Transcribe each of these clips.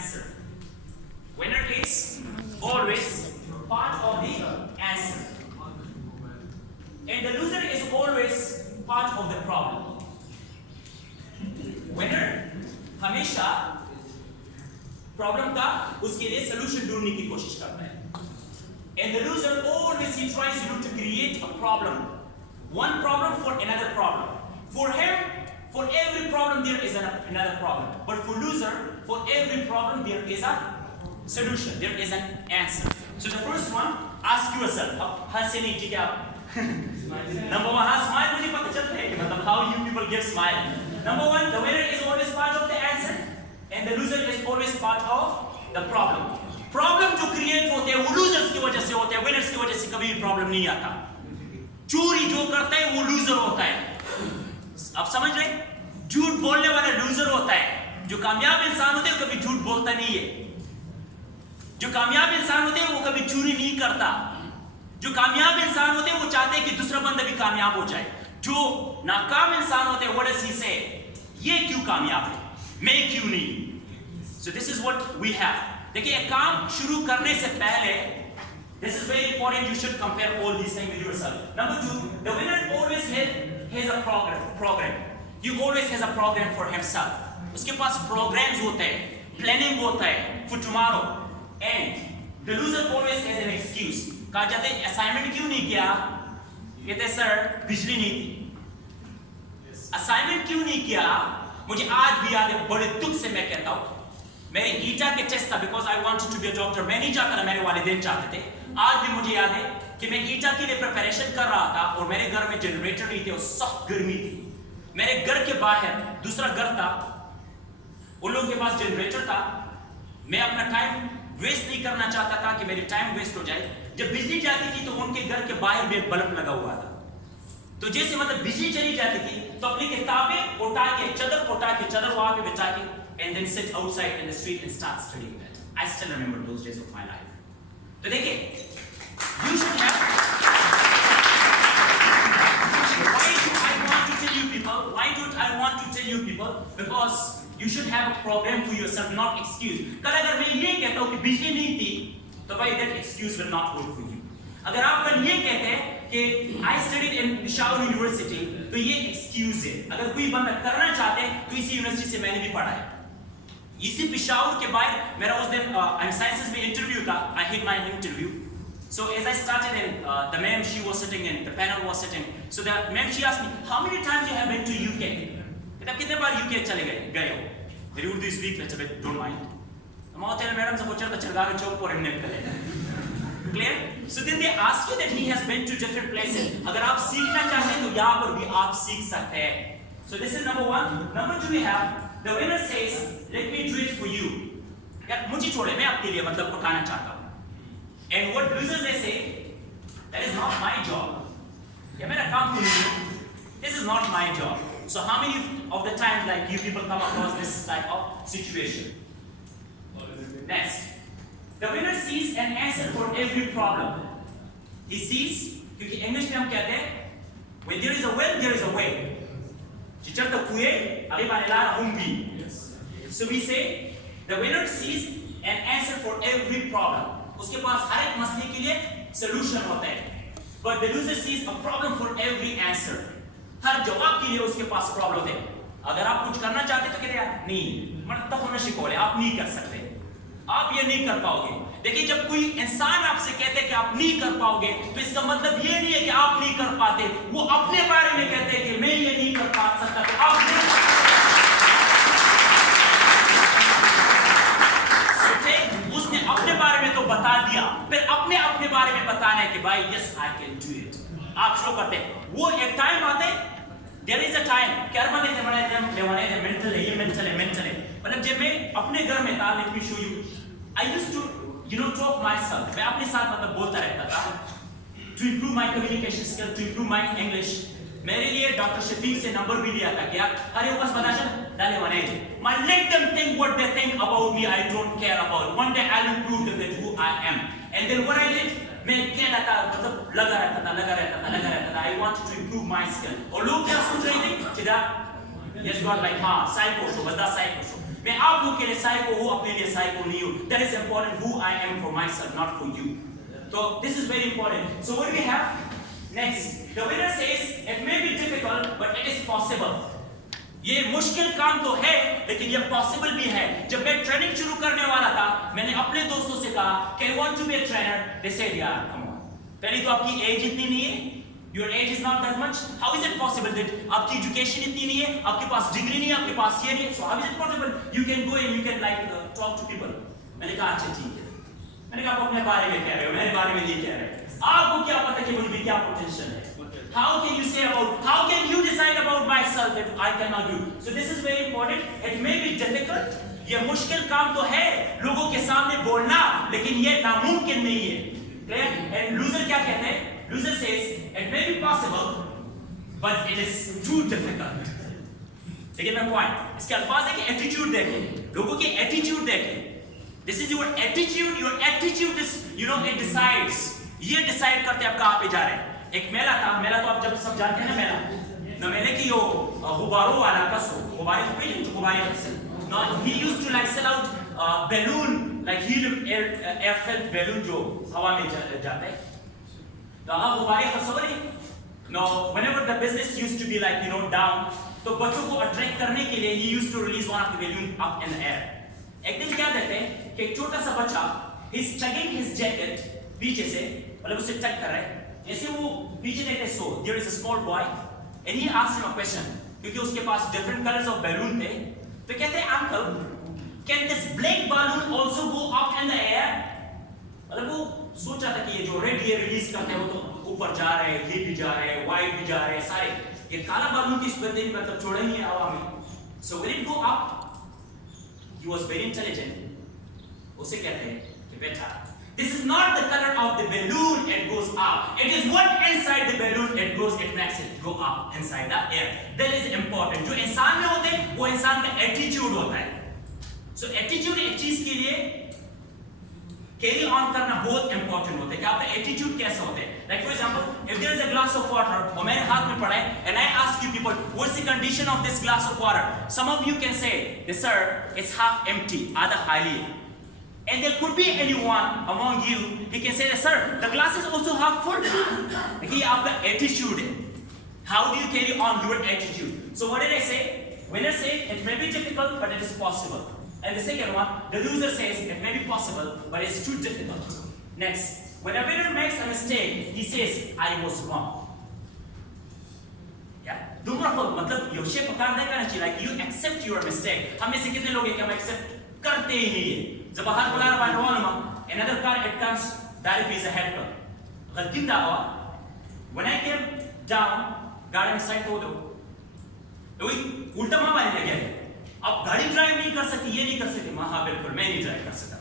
answer. Winner is always part of the answer. And the loser is always part of the problem. Winner हमेशा problem का उसके लिए solution ढूंढने की कोशिश करता है. And the loser always he tries to create a problem. One problem for another problem. For him, for every problem there is another problem. But for loser, for every problem there is a solution. There is an answer. So the first one, ask yourself. अब हंसे नहीं ठीक है आप. Number one, हाँ smile मुझे पता चलता है कि मतलब how you people give smile. Number one, the winner is always part of the answer, and the loser is always part of the problem. Problem जो create होते हैं वो losers की वजह से होते हैं, winners की वजह से कभी भी problem नहीं आता. चोरी जो करता है वो loser होता है. अब समझ रहे? झूठ बोलने वाला loser होता है. जो कामयाब इंसान होते हैं वो कभी झूठ बोलता नहीं है. जो कामयाब इंसान होते हैं वो कभी चोरी नहीं करता. जो कामयाब इंसान होते हैं वो चाहते हैं कि दूसरा बंदा भी कामयाब हो जाए. जो नाकाम इंसान होते हैं what does he say? ये क्यों कामयाब है, मैं क्यों नहीं? So this is what we have. देखिए काम शुरू करने से पहले this is very important, you should compare all these things with yourself. Number two, the winner always has a program. He always has a program for himself. उसके पास programs होते हैं, planning होता है for tomorrow. And the loser always has an excuse. कहा जाता है assignment क्यों नहीं किया? कहते सर बिजली नहीं थी. असाइनमेंट क्यों नहीं किया? मुझे आज भी याद है, बड़े दुख से मैं कहता हूं, मेरे ईटा के टेस्ट था because I wanted to be a doctor. मैं नहीं चाहता था, मेरे वालिदैन चाहते थे. आज भी मुझे याद है कि मैं ईटा के लिए प्रिपरेशन कर रहा था और मेरे घर में जनरेटर नहीं थे और सख्त गर्मी थी. मेरे घर के बाहर दूसरा घर था, उन लोगों के पास जनरेटर था. मैं अपना टाइम वेस्ट नहीं करना चाहता था कि मेरी टाइम वेस्ट हो जाए. जब बिजली जाती थी तो उनके घर के बाहर भी एक बल्ब लगा हुआ था. तो जैसे मतलब बिजली चली जाती थी तो अपनी किताबें उठा के चादर वहां पे बिछा के and then sit outside in the street and start studying that. I still remember those days of my life. तो देखिए, you should have. Why do I want to tell you people? Why don't I want to tell you people? Because you should have a program for yourself, not excuse. कल अगर मैं ये कहता हूँ कि बिजली नहीं थी, तो भाई that excuse will not work for you. अगर आप कल ये कहते हैं कि I studied in Peshawar University, तो ये excuse है. अगर कोई बंदा करना चाहते हैं तो इसी यूनिवर्सिटी से मैंने भी पढ़ा है. इसी पेशावर के बाद मेरा उस दिन साइंसेस में इंटरव्यू था. I hit my interview. So as I started in, the ma'am she was sitting in, the panel was sitting. So the ma'am she asked me, how many times you have been to UK? कहता कितने बार UK चले गए हो? मेरी Urdu speak little bit, don't mind. मैं होते हैं madam से पूछा तो चलगा के चौक पर हमने निकले. Clear? So then they ask you that he has been to different places. अगर आप सीखना चाहते हैं तो यहाँ पर भी आप सीख सकते हैं. So this is number one. Number two we have the winner says, let me do it for you. यार मुझे छोड़े, मैं आपके लिए मतलब उठाना चाहता हूँ. And what losers they say, that is not my job. ये मेरा काम नहीं है. This is not my job. So how many of the times like you people come across this type of situation? Next. The winner sees an answer for every problem. He sees, क्योंकि English में हम कहते हैं, when there is a will, there is a way. जिचर तो कुए, अभी बानेला होंगी. So we say, the winner sees an answer for every problem. उसके पास हर एक मसले के लिए solution होता है. But the loser sees a problem for every answer. हर जवाब के लिए उसके पास problem है. अगर आप कुछ करना चाहते तो कहते हैं नहीं, मतलब होना शिकोले, आप नहीं कर सकते. आप ये नहीं कर पाओगे. देखिए जब कोई इंसान आपसे कहते हैं कि आप नहीं कर पाओगे तो इसका मतलब ये नहीं है कि आप नहीं कर पाते. वो अपने बारे में कहते हैं कि मैं ये नहीं कर पा सकता तो आप नहीं. उसने अपने बारे में तो बता दिया, फिर अपने बारे में बताना है कि भाई yes I can do it. आप शो करते हैं. वो एक टाइम आते हैं, देयर इज अ टाइम क्या माने थे मैंने मेंटल है, ये मेंटल है. मतलब जब मैं अपने घर में था, let me show you, I used to talk my self. मैं अपने साथ मतलब बोलता रहता था to improve my communication skill, to improve my English. मेरे लिए डॉक्टर शफीक से नंबर भी लिया था क्या अरे बस बता चल डाले वने my let them think what they think about me, I don't care about. One day I will prove them that who I am. And then what I did, मैं क्या लगा मतलब लगा रहता था. I wanted to improve my skill. और लोग क्या सोच रहे थे? चिदा yes God like हाँ साइको शो बस दा साइको शो. मैं आप लोग के लिए साइको हूँ, अपने लिए साइको नहीं हूँ. That is important. Who I am for myself, not for you. So this is very important. So what do we have next? The winner says it may be difficult, but it is possible. ये मुश्किल काम तो है, लेकिन ये possible भी है. जब मैं ट्रेनिंग शुरू करने वाला था, मैंने अपने दोस्तों से कहा, "Can you want to be a trainer?" They said, "Yeah, come on." पहले तो आपकी एज इतनी नहीं है. Your age is not that much. How is it possible that आपकी एजुकेशन इतनी नहीं है, आपके पास डिग्री नहीं है, आपके पास ये नहीं है. So how is it possible? You can go and you can like talk to people. मैंने कहा अच्छा ठीक है. मैंने कहा आप अपने बारे में कह रहे हो, मेरे बारे में नहीं कह रहे. आपको क्या पता कि मुझे क्या पोटेंशियल है? How can you say about? How can you decide about myself that I cannot do? So this is very important. It may be difficult. ये मुश्किल काम तो है लोगों के सामने बोलना, लेकिन ये नामुमकिन नहीं है. Clear? And loser क्या कहते हैं? Loser says it may be possible, but it is too difficult. देखिए मैं पॉइंट, इसके अल्फाज है कि एटीट्यूड देखें, लोगों की एटीट्यूड देखें. This is your attitude. Your attitude is, it decides. ये डिसाइड करते हैं आप कहाँ पे जा रहे हैं. एक मेला था, मेला तो आप जब सब जानते हैं ना मेला. न मेले की यो गुब्बारों वाला कसो, गुब्बारे तो पहले जो गुब्बारे कसो. No, he used to like sell out balloon, like helium air-filled balloon जो हवा में जाता है. तो आप गुब्बारे कसो नहीं. No, whenever the business used to be like down, तो बच्चों को अट्रैक्ट करने के लिए he used to release one of the balloon up in the air. एक दिन क्या देखते हैं कि एक छोटा सा बच्चा he's tugging his jacket पीछे से, मतलब उसे टक कर रहा है. ऐसे वो पीछे देखते हैं. So there is a small boy and he asked him a question, क्योंकि उसके पास different colors of balloon थे. तो कहते हैं uncle, can this black balloon also go up in the air? मतलब वो सोचा था कि ये जो रेड ये रिलीज करते हैं वो तो ऊपर जा रहे हैं, ये भी जा रहे हैं, व्हाइट भी जा रहे हैं, सारे ये काला बालून की इस बंदे ने मतलब छोड़ा ही है हवा में. So when it go up, he was very intelligent. उसे कहते हैं कि बेटा, this is not the color of the balloon, it goes up. It is what inside the balloon it goes, it makes it go up inside the air. That is important. जो इंसान में होते हैं वो इंसान का एटीट्यूड होता है. So एटीट्यूड एक चीज के लिए कैरी ऑन करना बहुत इंपॉर्टेंट होता है कि आपका एटीट्यूड कैसा होता है. Like for example, if there is a glass of water और मेरे हाथ में पड़ा है and I ask you people what's the condition of this glass of water, some of you can say sir it's half empty, आधा खाली है. And there could be anyone among you, he can say that, sir, the glass is also half full. ये आपका attitude है. How do you carry on your attitude? So what did I say? Winner say it may be difficult, but it is possible. And the second one, the loser says it may be possible, but it's too difficult. Next, when a winner makes a mistake, he says, I was wrong. Yeah? दूसरा मतलब योशे पकड़ नहीं करना चाहिए. Like you accept your mistake. हम में से कितने लोग हैं कि हम accept करते ही नहीं है. जब बाहर बुला रहा है normal, another car it comes directly is a helper. गलती ना हो. When I came down, गाड़ी में साइड हो दो. तो उल्टा माँ मारने लगे. अब गाड़ी ड्राइव नहीं कर सकती, ये नहीं कर सकती. हाँ बिल्कुल मैं नहीं ड्राइव कर सकता.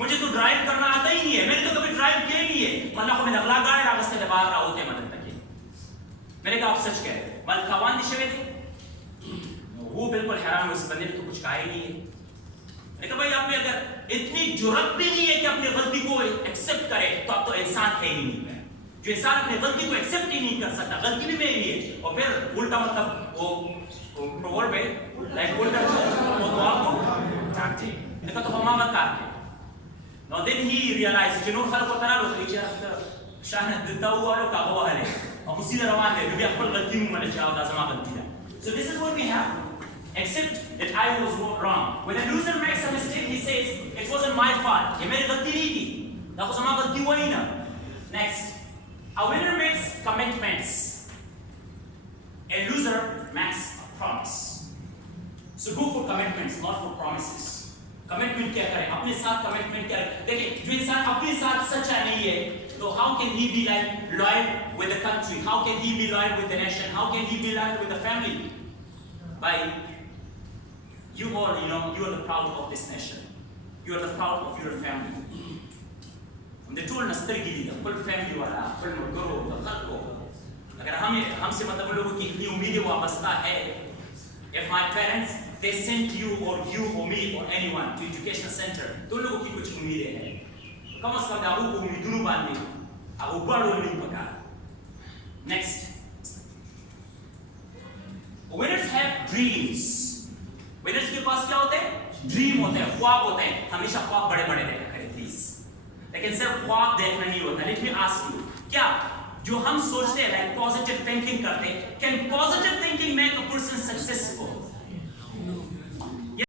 मुझे तो ड्राइव करना आता ही नहीं है. मैंने तो कभी ड्राइव किया ही नहीं है. मतलब को मैं अगला गाड़ी रास्ते से बाहर रहा होते मतलब तक. मैंने कहा आप सच कह रहे हैं. मतलब कवान दिशे में थे. वो बिल्कुल हैरान हुए. इस बंदे ने तो कुछ कहा ही नहीं है. लेकिन भाई आप में अगर इतनी जुर्रत भी नहीं है कि अपनी गलती को एक्सेप्ट करे, तो आप तो इंसान है ही नहीं. जो इंसान अपनी गलती को एक्सेप्ट ही नहीं कर सकता, गलती भी मेरी है, और फिर उल्टा मतलब वो प्रोवर्ब है लाइक उल्टा वो तो आपको जानते हैं. देखो तो हमारा car now then he realized जिन्होंने खल को तना लो तो इच्छा शान देता हुआ लो का हुआ है और उसी तरह मान ले भी अपनी गलती में मैंने चाहा था समा गलती है. So this is what we have. Accept that I was wrong. When a loser makes a mistake, he says, it wasn't my fault. ये मेरी गलती नहीं थी. देखो समा गलती हुआ ही ना. Next, a winner makes commitments. A loser makes a promise. So go for commitments, not for promises. Commitment क्या करें? अपने साथ commitment क्या करें? देखिए, जो इंसान अपने साथ सच्चा नहीं है, तो how can he be like loyal with the country? How can he be loyal with the nation? How can he be loyal with the family? By you all, you are the proud of this nation. You are the proud of your family. हमने toll नस्तर की दी, कुल family वाला, कुल मर्दों, कुल को. अगर हमसे मतलब लोगों की इतनी उम्मीदें वाबस्ता है, if my parents they sent you or me or anyone to education center, तो लोगों की कुछ उम्मीदें हैं. कम से कम आपको उम्मीदों बांधने, आपको बड़ों नहीं पका. Next. Winners have dreams. Winners के पास क्या होते हैं? ड्रीम होते हैं, ख्वाब होते हैं, हमेशा ख्वाब बड़े बड़े देखा करें प्लीज, लेकिन सिर्फ ख्वाब देखना नहीं होता। लेट मी आस्क यू, क्या जो हम सोचते हैं लाइक पॉजिटिव थिंकिंग करते हैं, can positive thinking make a person successful?